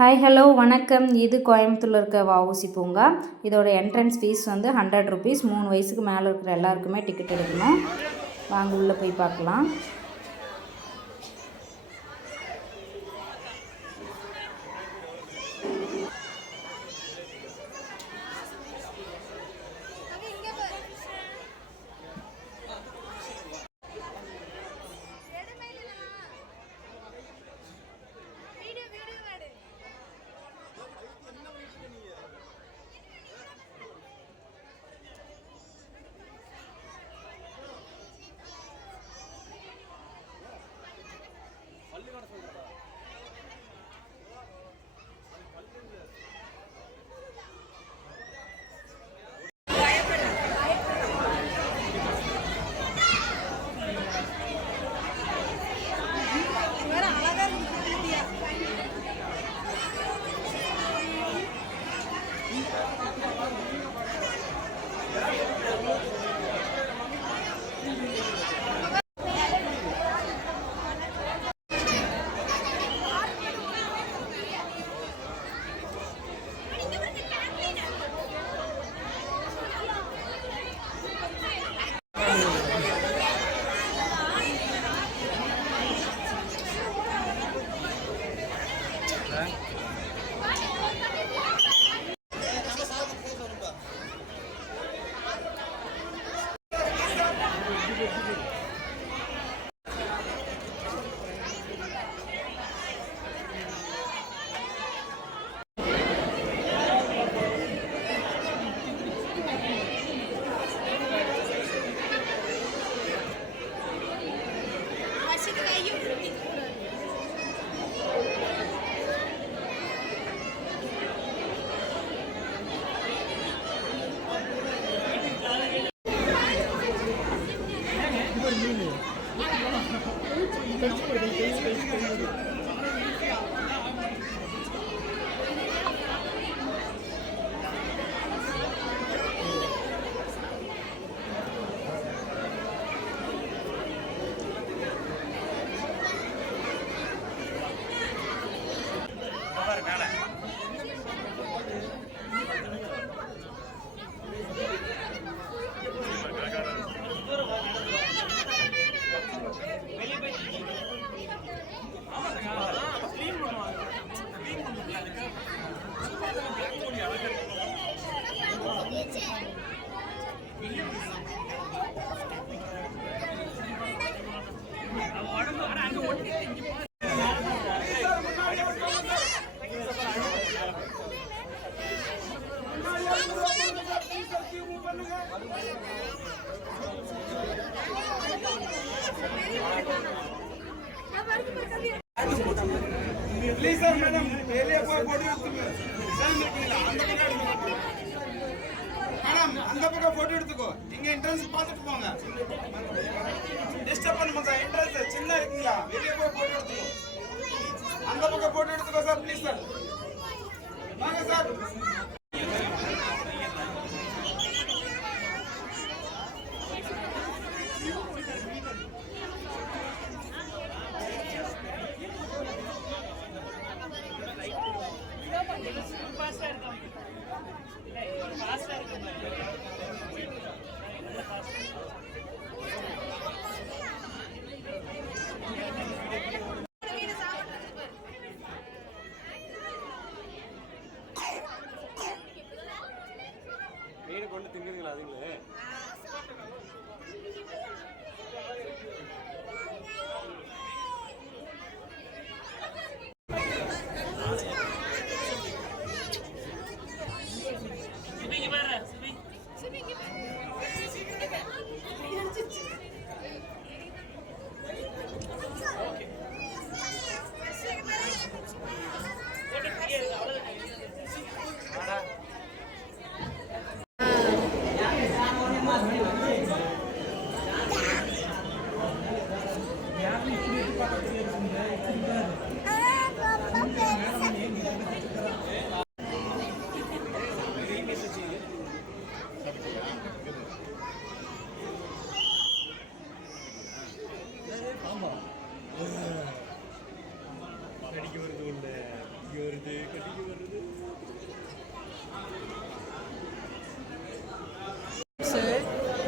Hi hello வணக்கம். இது கோயம்புத்தூரில் இருக்க வஉசி பூங்கா. இதோட என்ட்ரன்ஸ் ஃபீஸ் வந்து 100 ருபீஸ். 3 வயசுக்கு மேலே இருக்கிற எல்லாருக்குமே டிக்கெட் எடுக்கணும். வாங்க உள்ளே போய் பார்க்கலாம். Please sir, madam, pehले कोई फोटो எடுத்துங்க. சார் நிக்கிறீங்களா? அந்த பக்கம் எடுத்துங்க. மேடம், அந்த பக்கம் போட்டோ எடுத்துக்கோ. இங்க என்ட்ரன்ஸ் பார்த்துட்டு போங்க. டிஸ்டர்ப் பண்ணுங்க சார். என்ட்ரன்ஸ் சின்ன இருக்குங்களா? வெளிய போய் போட்டோ எடுத்துக்கோ. அந்த பக்கம் போட்டோ எடுத்துக்கோ சார், ப்ளீஸ் சார். வாங்க சார். மீன் கொண்டு திங்குதுங்களா அதுங்களே?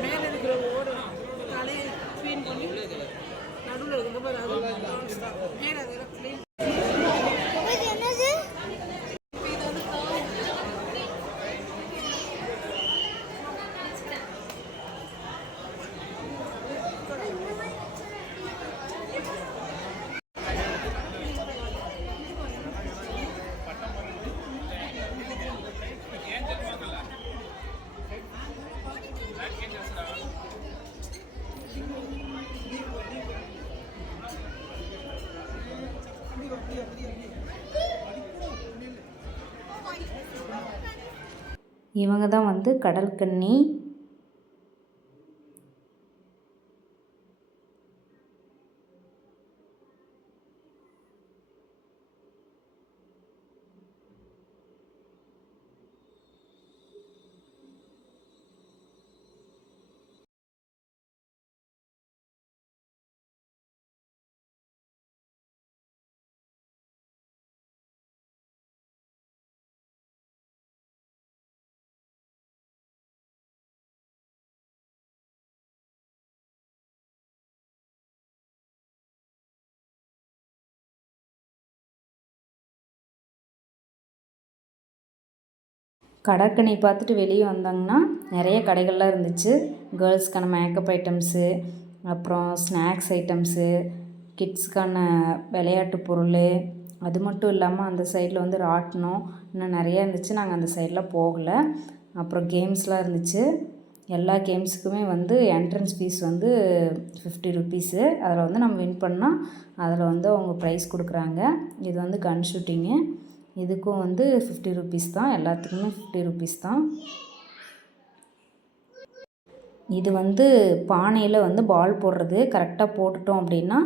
மேலே இருக்கிற ஓடு தலையை க்ளீன் பண்ணி நடுவில் இருக்கிற மாதிரி அது மேலே அதெல்லாம் க்ளீன் இவங்க தான் வந்து கடல்கன்னி. கடற்கனி பார்த்துட்டு வெளியே வந்தாங்கன்னா நிறைய கடைகள்லாம் இருந்துச்சு. கேர்ள்ஸ்க்கான மேக்கப் ஐட்டம்ஸு, அப்புறம் ஸ்நாக்ஸ் ஐட்டம்ஸு, கிட்ஸுக்கான விளையாட்டு பொருள், அது மட்டும் இல்லாமல் அந்த சைடில் வந்து ராட்டினம் இன்னும் நிறையா இருந்துச்சு. நாங்கள் அந்த சைடில் போகலை. அப்புறம் கேம்ஸ்லாம் இருந்துச்சு. எல்லா கேம்ஸுக்குமே வந்து என்ட்ரன்ஸ் ஃபீஸ் வந்து 50 ருபீஸு. அதில் வந்து நம்ம வின் பண்ணால் அதில் வந்து அவங்க ப்ரைஸ் கொடுக்குறாங்க. இது வந்து கன் ஷூட்டிங்கு. இதுக்கும் வந்து 50 ருபீஸ் தான். எல்லாத்துக்குமே 50 ருபீஸ் தான். இது வந்து பானையில் வந்து பால் போடுறது. கரெக்டாக போட்டுட்டோம் அப்படின்னா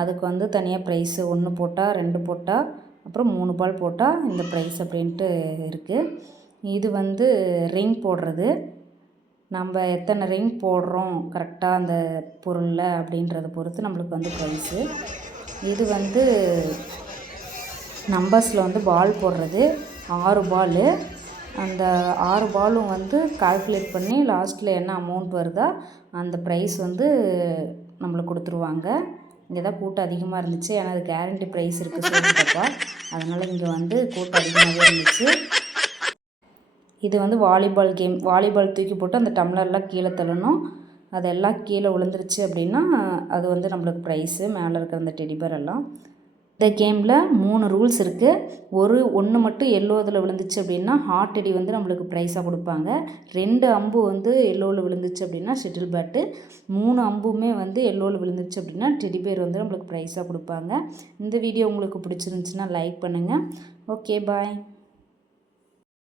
அதுக்கு வந்து தனியாக ப்ரைஸு. 1 போட்டால், 2 போட்டால், அப்புறம் 3 பால் போட்டால் இந்த ப்ரைஸ் அப்படின்ட்டு இருக்குது. இது வந்து ரிங் போடுறது. நம்ம எத்தனை ரிங் போடுறோம் கரெக்டாக அந்த பொருளில் அப்படின்றத பொறுத்து நம்மளுக்கு வந்து ப்ரைஸு. இது வந்து நம்பர்ஸில் வந்து பால் போடுறது. 6 பால். அந்த 6 பாலும் வந்து கால்குலேட் பண்ணி லாஸ்ட்டில் என்ன அமௌண்ட் வருதோ அந்த ப்ரைஸ் வந்து நம்மளுக்கு கொடுத்துருவாங்க. இங்கே தான் கூட்டம் அதிகமாக இருந்துச்சு. ஏன்னா அது கேரண்டி ப்ரைஸ் இருக்குது சொல்லிட்டப்பா. அதனால் இங்கே வந்து கூட்டம் அதிகமாகவே இருந்துச்சு. இது வந்து வாலிபால் கேம். வாலிபால் தூக்கி போட்டு அந்த டம்ளர்லாம் கீழே தள்ளணும். அதெல்லாம் கீழே விழுந்துருச்சு அப்படின்னா அது வந்து நம்மளுக்கு ப்ரைஸு. மேலே இருக்கிற அந்த டெடிபேர் எல்லாம். இந்த கேமில் 3 ரூல்ஸ் இருக்குது. ஒன்று மட்டும் எல்லோ இதில் விழுந்துச்சு அப்படின்னா ஹார்ட் அடி வந்து நம்மளுக்கு ப்ரைஸாக கொடுப்பாங்க. 2 அம்பு வந்து எல்லோவில் விழுந்துச்சு அப்படின்னா ஷட்டில் பேட்டு. 3 அம்புமே வந்து எல்லோவில் விழுந்துச்சு அப்படின்னா டெடிபேர் வந்து நம்மளுக்கு ப்ரைஸாக கொடுப்பாங்க. இந்த வீடியோ உங்களுக்கு பிடிச்சிருந்துச்சுன்னா லைக் பண்ணுங்கள். ஓகே, பாய்.